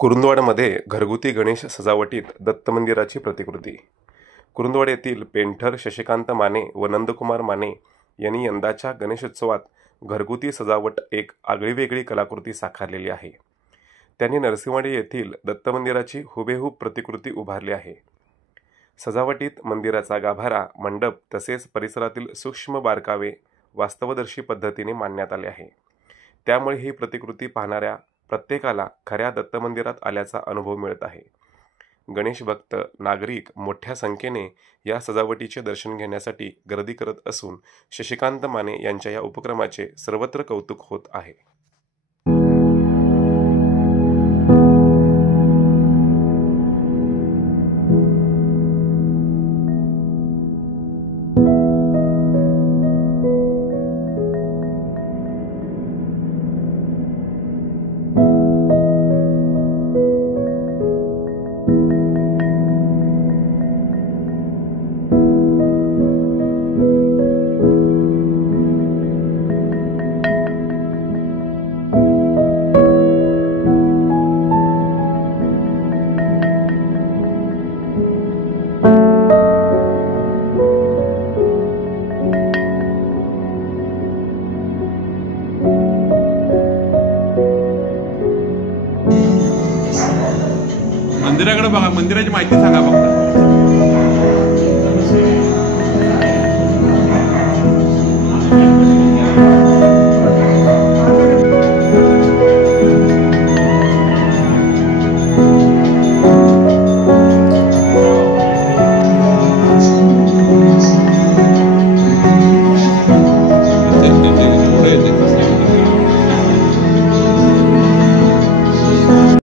कुरुंदवाडमध्ये घरगुती गणेश सजावटीत दत्त मंदिराची प्रतिकृती। कुरुंदवाड येथील पेंटर शशिकांत माने व नंदकुमार माने यांनी यंदाच्या गणेशोत्सवात घरगुती सजावट एक आगळीवेगळी कलाकृती साकारलेली आहे। त्यांनी नरसिंहवाडी येथील दत्त मंदिराची हुबेहूब प्रतिकृती उभारली आहे। सजावटीत मंदिराचा गाभारा, मंडप तसेच परिसरातील सूक्ष्म बारकावे वास्तवदर्शी पद्धतीने मांडण्यात आले आहे। त्यामुळे ही प्रतिकृती पाहणाऱ्या प्रत्येकाला खऱ्या दत्त मंदिरात आल्याचा अनुभव मिळत आहे। गणेश भक्त नागरिक मोठ्या संख्येने या सजावटीचे दर्शन घेण्यासाठी गर्दी करत असून शशिकांत माने यांच्या या उपक्रमाचे सर्वत्र कौतुक होत आहे। मंदिराकडे बघा, मंदिराची माहिती सांगा फक्त।